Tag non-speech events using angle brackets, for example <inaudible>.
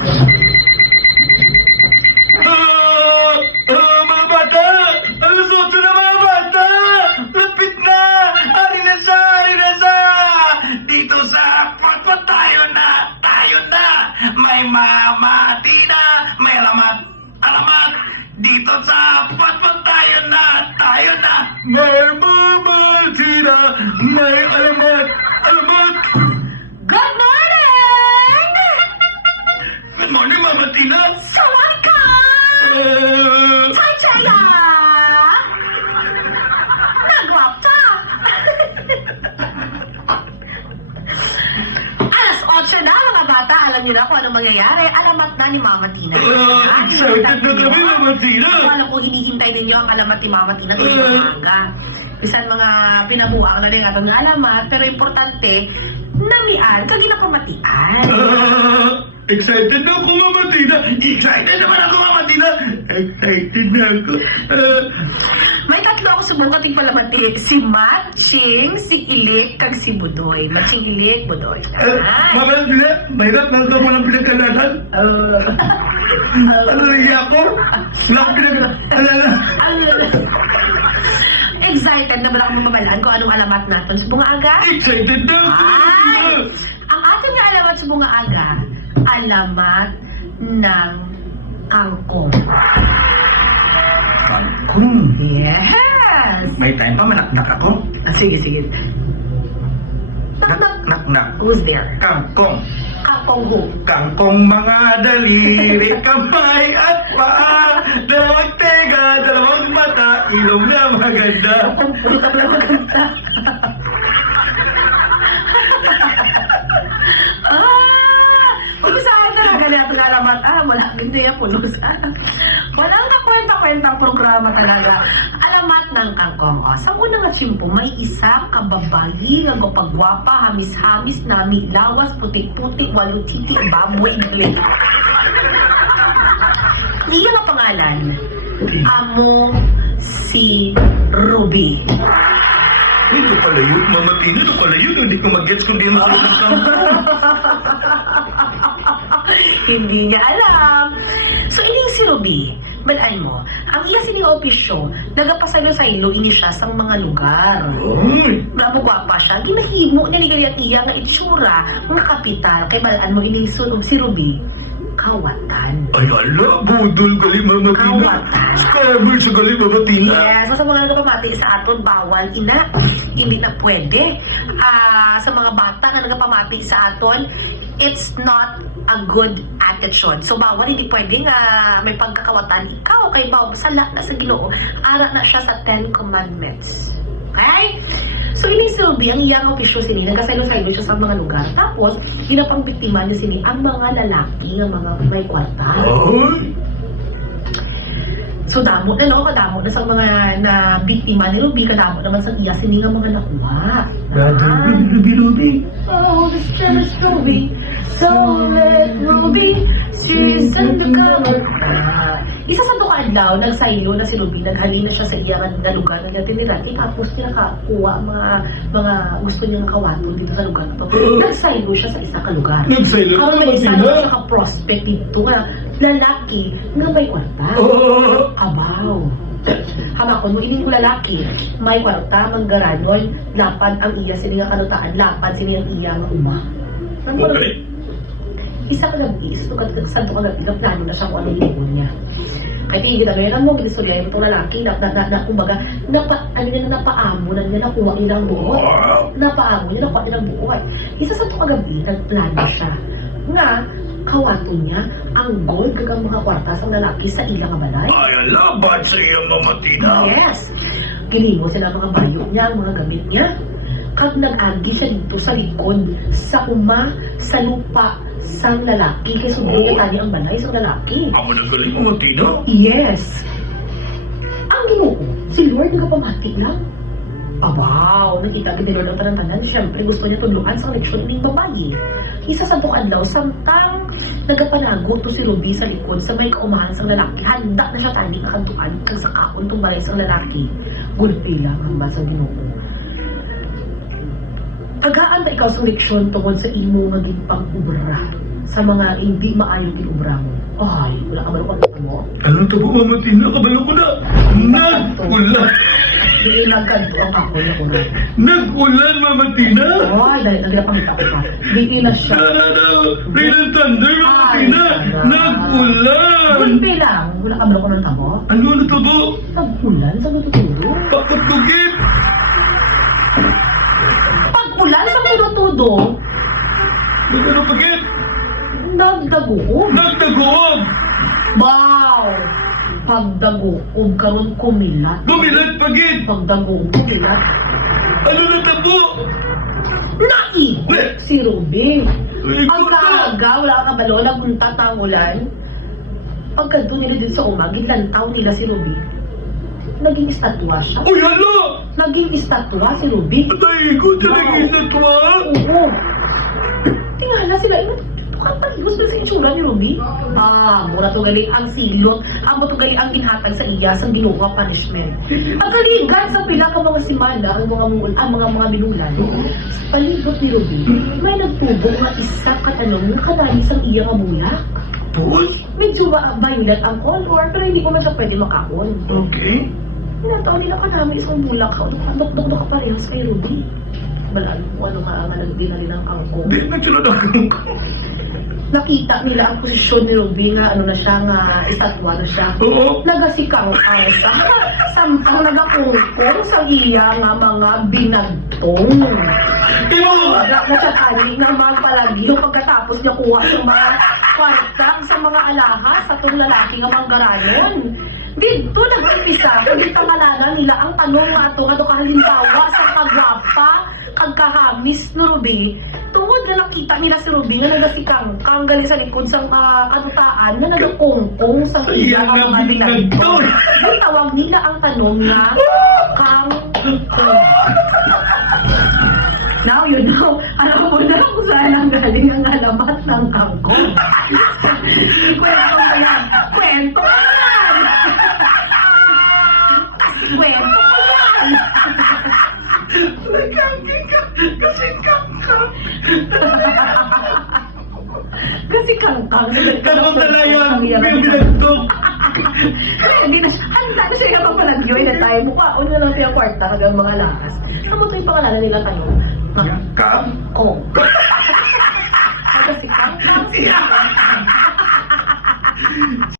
Ah, mga bata! Ang mga bata! Lapit na! Ari na siya! Dito sa Pakpot tayo na! Tayo na! May mamati na! May alamat! Dito sa Pakpot tayo na! Tayo na! May mamati na! May alamat! Alamat! Good morning! Good morning, Mama Tina! Sawadka! Ah! Chaya! Nag-rock ka! Alas 8 na mga bata. Alam niyo na kung anong mangyayari. Alamat na ni Mama Tina. Ah, excited na kami, Mama Tina. Kung hinihintay ninyo ang alamat ni Mama Tina tuwing umaga. Bisan mga pinabuang na rin atong alamat, pero importante, namian, kagi na pamatian. Ah, excited na ako, Mama Tina. Excited naman ako, Mama Tina. Excited na ako. Ah, May tatlo ako subong kating palamati. Si Matching, si Ilik, kag si Budoy. Matching Ilik, Budoy. ah, Ay. Mama Tina, mahirap na ako ng pinagkalanan. Uh, Ano niya ako? Wala akong pinagkalanan. Excited na ba ako mamalaan kung anong alamat natin sa bunga aga? Excited na ako. Ay! Ang ating alamat sa bunga aga, alamat ng kangkong. Kung Yes! may time pa, manaknak ako. Ah, sige, sige. Knock, knock. Nak, nak. Who's there? Kangkong. Kangkong who? Kangkong mga daliri, <laughs> kamay at paa, dalawang tega, dalawang mata, ilong na maganda. Ang <laughs> ah! Pag-usahan na nga naman. Ah, wala hindi yan pulos. Walang kakwenta-kwentang programa talaga. Alamat ng kangkong. O, sa unang atsimpo, may isang kababagi nga pagwapa, hamis-hamis, nami, lawas, putik-putik, walutiti, baboy, galit. Iyon ang pangalan. Amo si Ruby. Hindi pala yun, Mama Tina, ito pala yun. Hindi ko mag-gets kung di mo Hindi niya alam. So, ining si Ruby, balaan mo, ang iya sining opisyo, nagapasalo sa ilo, ini siya sa mga lugar. Ay, Bravo gwapa siya. Ginahimo niya ni Galiat iya nga itsura ng kapital. Kay balaan mo, ining si si Ruby, kawatan. ay ala, budol gali, Mama Tina. Kawatan. Scrabble sa gali, Mama Tina. Yes, so sa mga nagpapamati sa aton, bawal, ina, hindi na pwede. Ah, sa mga bata na nagpapamati sa aton, it's not a good attitude. So, bawal, hindi pwede nga may pagkakawatan. Ikaw, kay bawal, sala na sa ginoo, ara na siya sa Ten Commandments. Okay? So, ini si Ruby, ang iyang opisyo sini, nagkasalo-salo siya sa mga lugar. Tapos, ginapang biktima niya sini, ang mga lalaki, ang mga may kwarta. So damo na no, kadamo na sa mga na biktima ni Ruby, kadamo naman sa iya sini nga mga nakuha. Ah. Ruby, Ruby. Oh, this jealous Ruby, so let Ruby, undercover. Ah, isa sa dukaan daw, nagsaylo na si Ruby, naghalina siya sa iya na lugar na tinira. Tapos niya nakakuha mga, mga gusto niya kawato dito sa lugar na to. <gasps> Nagsaylo siya sa isa ka lugar. Nagsaylo ka, Ang may isa na sa prospect dito nga, lalaki nga may kwarta. Oh, <laughs> Abaw. Hamakon mo, ining ko lalaki, may kwarta, manggaranon, lapad ang iya sini nga kanutaan, lapad sini ang iya nga uma. Ano okay. Isa ka gabi, isa ka sa ka gabi, na plano na siya kung ano yung niya. Kaya tingin kita ngayon, mo, ginistorya yung itong lalaki, na, na, na, na, kumbaga, napa, ano niya, napaamo na niya, nakuha nilang buhot. Wow. Napaamo niya, nakuha nilang buhot. Isa sa itong gabi, nagplano siya. Nga, kawato niya, ang gold kagang mga kwarta sa lalaki sa ilang balay. Ay, ala, bad sa iyong Mama Tina. Yes. Ginimo sila mga bayo niya, ang mga gamit niya. Kag nag-agi siya dito sa likod, sa uma, sa lupa, sa lalaki. Kaya sumbong niya tali ang balay sa lalaki. Ako na gali, Mama Tina. Yes. Ang ginoo, si Lord nagpamati lang. Abaw, nakita kita Lord ang tanan-tanan. Siyempre, gusto niya tulungan sa koneksyon ng babayi. Isa sa tukad daw, samtang nagapanago to si Ruby sa likod sa may kaumahan sa lalaki. Handa na siya tani nga kantuan kag sa kakon tumbalay sa lalaki. Gulpi lang ang basa ginoo. Tagaan ba ikaw sa koneksyon tungkol sa imo nga pang ubra sa mga hindi maayong kinubra mo. Ay, wala ka ba nung mo? Ano to po, Mama Tina? Kabalo ko na. Nag-ulan. Hindi nagkado ang ako na ko na. Nag-ulan, Mama Tina. Ay, dahil nagpakita ko pa. Hindi na siya. Sana na. Rain and thunder, Mama Tina. Nag-ulan. Kunti lang. Wala ka ba nung ng tamo? Ano na to po? Pagpulan sa natuturo. Papatugit. Sa natutudo, Ano pagit? nagdaguog. Nagdaguog. Wow! Pagdaguog karon kumilat. Bumilat pagit. Pagdaguog kumilat. Ano na po? Naihot si Ruby. Ang puta. kaga, wala ka balo, nagpunta tangulan. Pagkanto nila din sa umagin, lantaw nila si Ruby. Naging estatwa siya. Uy, hala. Naging estatwa si Ruby. Patay ko talaga Wow. ha? Oo. Tingala sila, ino, kapalibos ba sa itsura ni Ruby? Ah, mura to gali ang silot. Amo to gali ang ginhatag sa iya sa ginuha punishment. Ang kaligan sa pila ka mga simana, ang mga mungul, ang mga mga binulan. Sa palibot ni Ruby, may nagtubo nga isa katanong na kanalis ang iya nga bulak. Pus? Medyo ba violet ang color, pero hindi ko man siya pwede makakon. Okay. Pinataw nila ka namin isang bulak ka. Na ka parehas kay Ruby. Balaan ko ano nga nga nagdinali ng kangkong. Di, nagsunod ako. Nakita nila ang posisyon ni Ruby nga ano na siya nga estatwa na siya. Oo. Nagasikaw ang sa samtang nagakungkong sa iya nga mga binagtong. Imo. Wala na siya kani nga magpalagyo pagkatapos niya kuha ng mga kwarta sa mga alahas sa itong lalaki nga manggarayon. Dito nag-umpisa, hindi kamalanan nila ang tanong nga ito, nga kahalimbawa sa kagwapa, kagkahamis ni Ruby, tungod na nakita nila si Ruby nga nagasikang kang gali sa likod sa uh, kanutaan na nagakongkong sa iya nga nga mga binagtong. Ang tawag nila ang tanong nga kang Now you know, alam mo na kung saan ang galing ang alamat ng kangkong. <laughs> Kwento mo yan. Kwento mo Kangkang. Karoon na na yun. Kaya hindi na, handa na siya yung palagyoy na tayo. Mukha, una na lang siya kwarta hanggang mga lakas. Ano mo ito yung pangalanan nila tanong? Kang? Oh. Kasi kangkang. <laughs>